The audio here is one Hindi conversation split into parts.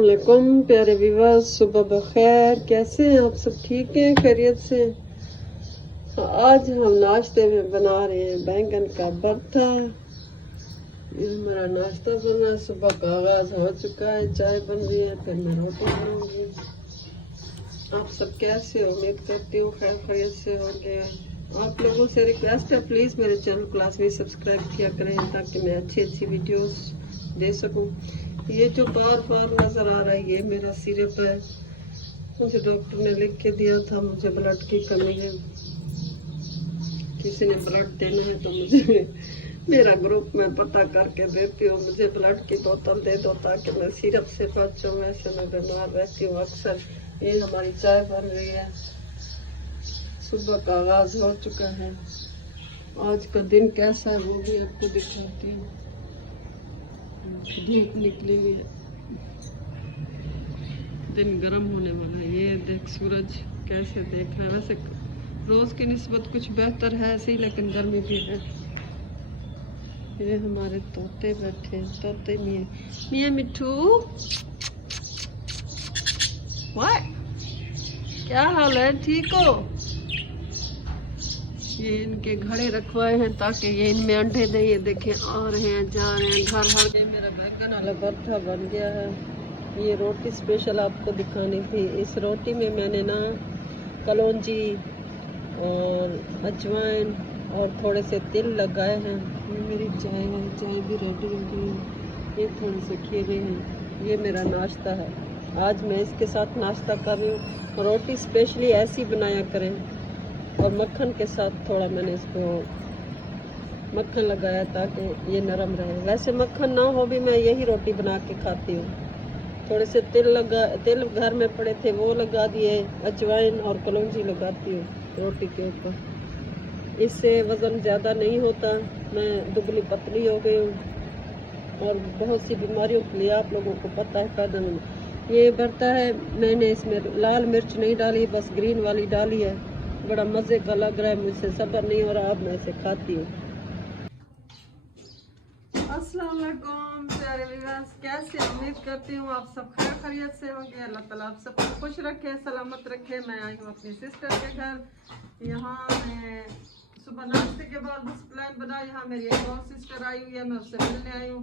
वालेकुम प्यारे व्यूअर्स, सुबह बखैर। कैसे हैं आप सब? ठीक हैं, खैरियत से? आज हम नाश्ते में बना रहे हैं बैंगन का भरता। ये हमारा नाश्ता बन रहा है, सुबह का आगाज हो चुका है, चाय बन रही है, फिर मैं रोटी बनाऊंगी। आप सब कैसे हो? उम्मीद करती हूँ खैर खैरियत से होंगे। आप लोगों से रिक्वेस्ट है, प्लीज़ मेरे चैनल को लाजमी सब्सक्राइब किया करें ताकि मैं अच्छी अच्छी वीडियोस दे सकूं। ये जो बार बार नजर आ रहा है ये मेरा सिरप है, मुझे डॉक्टर ने लिख के दिया था। मुझे ब्लड की कमी है, किसी ने ब्लड देना है तो मुझे मेरा ग्रुप में पता करके देती हूँ, मुझे ब्लड की बोतल दे दो ताकि मैं सिरप से बचूँ। वैसे मैं बीमार रहती हूँ अक्सर। ये हमारी चाय बन रही है, सुबह का आगाज हो चुका है। आज का दिन कैसा है वो भी आपको दिखाती हूँ। धूप निकली हुई है, दिन गर्म होने वाला है। ये देख सूरज कैसे देख रहा है। वैसे रोज की निस्बत कुछ बेहतर है ऐसे ही, लेकिन गर्मी भी है। ये हमारे तोते बैठे हैं, तोते मियाँ मिठू, वाह क्या हाल है, ठीक हो? ये इनके घड़े रखवाए हैं ताकि ये इनमें अंडे दे। ये देखें आ रहे हैं जा रहे हैं घर हर। ये मेरा बैंगन वाला भरता बन गया है। ये रोटी स्पेशल आपको दिखानी थी। इस रोटी में मैंने ना कलौंजी और अजवाइन और थोड़े से तिल लगाए हैं। ये मेरी चाय है, चाय भी रेडी हो गई है। ये थोड़े से खीरे हैं। ये मेरा नाश्ता है, आज मैं इसके साथ नाश्ता कर रही हूँ। रोटी स्पेशली ऐसी बनाया करें, और मक्खन के साथ थोड़ा मैंने इसको मक्खन लगाया ताकि ये नरम रहे। वैसे मक्खन ना हो भी मैं यही रोटी बना के खाती हूँ। थोड़े से तिल घर में पड़े थे वो लगा दिए, अजवाइन और कलौंजी लगाती हूँ रोटी के ऊपर। इससे वज़न ज़्यादा नहीं होता। मैं दुबली पतली हो गई हूँ और बहुत सी बीमारियों के लिए आप लोगों को पता है फायदेमंद ये भरता है। मैंने इसमें लाल मिर्च नहीं डाली, बस ग्रीन वाली डाली है। बड़ा मज़े का लग रहा है, मुझसे सब्र नहीं हो रहा, अब मैं इसे खाती हूँ। अस्सलाम वालेकुम प्यारे व्यूअर्स, कैसे? उम्मीद करती हूँ आप सब खैर खैरियत से होंगे। अल्लाह ताला आप सबको खुश रखे, सलामत रखे। मैं आई हूँ अपनी सिस्टर के घर। यहाँ मैं सुबह नाश्ते के बाद बस प्लान बना, यहाँ मेरी एक और सिस्टर आई हुई है, मैं उससे मिलने आई हूँ।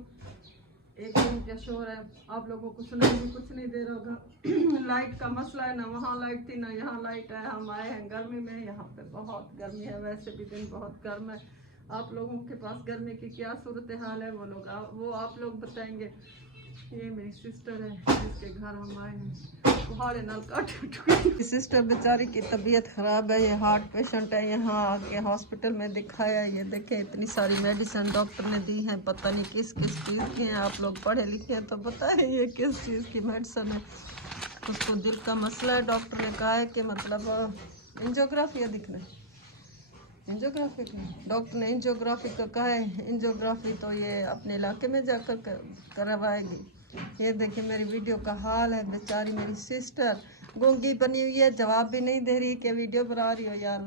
एक दिन क्या शोर है, आप लोगों को सुनाई भी कुछ नहीं दे रहा होगा। लाइट का मसला है, ना वहाँ लाइट थी ना यहाँ लाइट है। हम आए हैं गर्मी में, यहाँ पे बहुत गर्मी है। वैसे भी दिन बहुत गर्म है। आप लोगों के पास गर्मी की क्या सूरत हाल है वो आप लोग बताएंगे। ये मेरी सिस्टर है, जिसके घर हम आए हैं। कुहाड़े नाल काट सिस्टर बेचारी की तबीयत ख़राब है, ये हार्ट पेशेंट है। यहाँ आके हॉस्पिटल में दिखाया। ये देखें इतनी सारी मेडिसिन डॉक्टर ने दी हैं, पता नहीं किस किस चीज़ की हैं। आप लोग पढ़े लिखे हैं तो बताएं ये किस चीज़ की मेडिसिन है। उसको दिल का मसला है। डॉक्टर ने कहा है कि मतलब एंजियोग्राफी दिखना है, एंजियोग्राफी डॉक्टर ने एंजियोग्राफी का कहा है। एंजियोग्राफी तो ये अपने इलाके में जाकर करवाएगी। ये देखिए मेरी वीडियो का हाल है। बेचारी मेरी सिस्टर गूंगी बनी हुई है, जवाब भी नहीं दे रही कि वीडियो बना रही हो। यार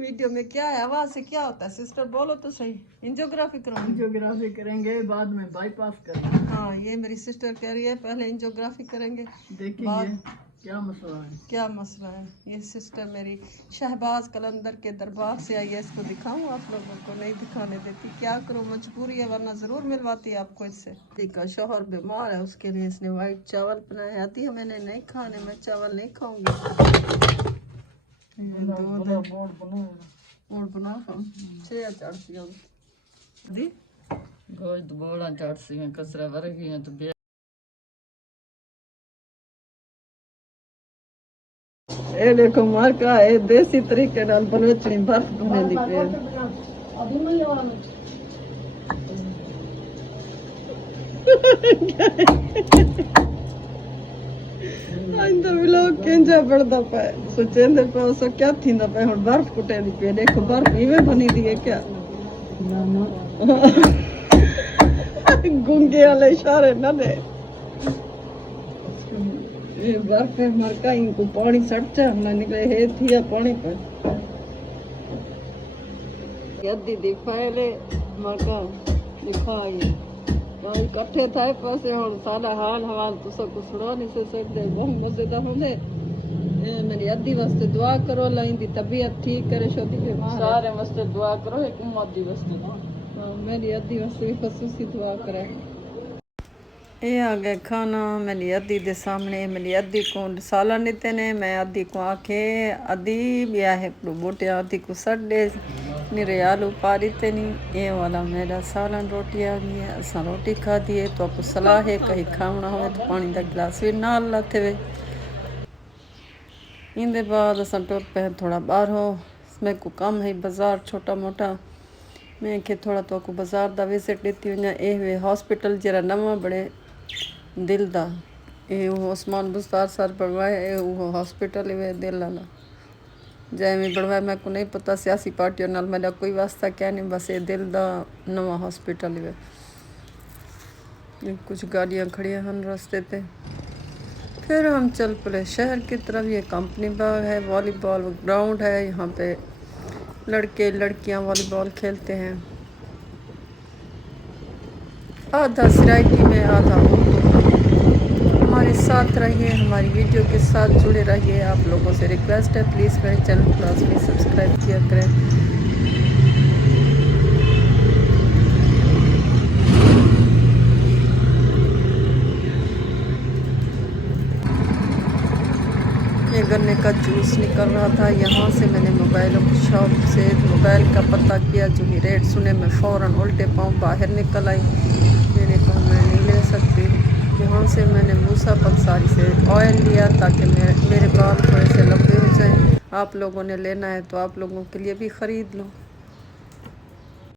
वीडियो में क्या है, आवाज़ से क्या होता है? सिस्टर बोलो तो सही। एंजियोग्राफी कराएंगे? एंजियोग्राफी करेंगे, बाद में बाईपास करेंगे। हाँ, ये मेरी सिस्टर कह रही है पहले एंजियोग्राफी करेंगे, देखेंगे क्या मसला है। क्या मसला है? ये सिस्टर मेरी शहबाज कलंदर के दरबार से आई है। इसको दिखाऊं? आप लोगों को नहीं दिखाने देती, क्या करूं, मजबूरी है, वरना ज़रूर मिलवाती है आपको इससे। का शोहर बीमार है, उसके लिए इसने वाइट चावल बनाए। आती है, मैंने नहीं खाने, मैं चावल नहीं खाऊंगी। बना गोश्त बोला चढ़ सी कसरा वर्गी तो ए देखो मार का है देसी तरीके नाल बनवचनी बर्फ बने दी पे। आइंदा व्लॉग केंजा पड़दा पे सोचेंदे पे उसो क्या थींदा पे। हुन बर्फ कुटे दी पे, देखो बर्फ इवें बनी दी है क्या? गूंगे वाले इशारे न दे। ये बर्फ है मरका, इनको पानी सटचा हमने निकले है थिया पानी पर। यदि दिखाए ले मरका दिखाई इकट्ठे थे पासे और सारा हाल हवाल तो सब कुछ सुना नहीं से सकते। बहुत मजेदार होंगे। मेरी अद्धी वास्ते दुआ करो, अल्लाह इनकी तबीयत ठीक करे। छोटी बीमार सारे वास्ते दुआ करो, एक मोदी वास्ते मेरी अद्धी वास्ते भी खसूसी दुआ करे। ये आ गया खाना मेरी अद्धी दे सामने। मेरी अद्धी को सालन देते ने, मैं अद्धी को आखे अद्धी ब्याह है बोटिया, अद्धी को सड्डे निरे आलू पा देते नहीं। ये वाला मेरा सालन रोटी आ गई है। असा रोटी खा दिए तो आपको सलाह है कहीं खाना हो तो पानी का गिलास भी नाल लाते हुए। इंदे बाद असा टुर पे थोड़ा बाहर हो, मेरे को काम है बाजार छोटा मोटा। मैं के थोड़ा तो को बाजार दा विजिट देती हूँ। ये वे हॉस्पिटल जरा नवा बड़े दिल दा, ये उस्मान बुस्तार सर बनवाए वो हॉस्पिटल वे दिल वाला जै में बनवाया। मैं को नहीं पता सियासी पार्टियों नाल मेरा कोई वास्ता क्या नहीं, बस ये दिल दा नवा हॉस्पिटल वे। कुछ गाड़ियाँ खड़ी हैं रास्ते पे। फिर हम चल पड़े शहर की तरफ। ये कंपनी बाग है, वॉलीबॉल ग्राउंड है। यहाँ पे लड़के लड़कियाँ वॉलीबॉल खेलते हैं। आधा सराइकी में आधा हमारे साथ रहिए, हमारी वीडियो के साथ जुड़े रहिए। आप लोगों से रिक्वेस्ट है प्लीज़ मेरे चैनल को लाजमी सब्सक्राइब किया करें। ये गन्ने का जूस निकल रहा था। यहाँ से मैंने मोबाइलों की शॉप से मोबाइल का पता किया, जो ही रेट सुने मैं फ़ौरन उल्टे पाँव बाहर निकल आई। मैंने कहा मैं नहीं ले सकती। यहाँ से मैंने मूसा पंसारी से ऑयल लिया ताकि मेरे बाल थोड़े से लंबे हो जाएं। आप लोगों ने लेना है तो आप लोगों के लिए भी ख़रीद लो।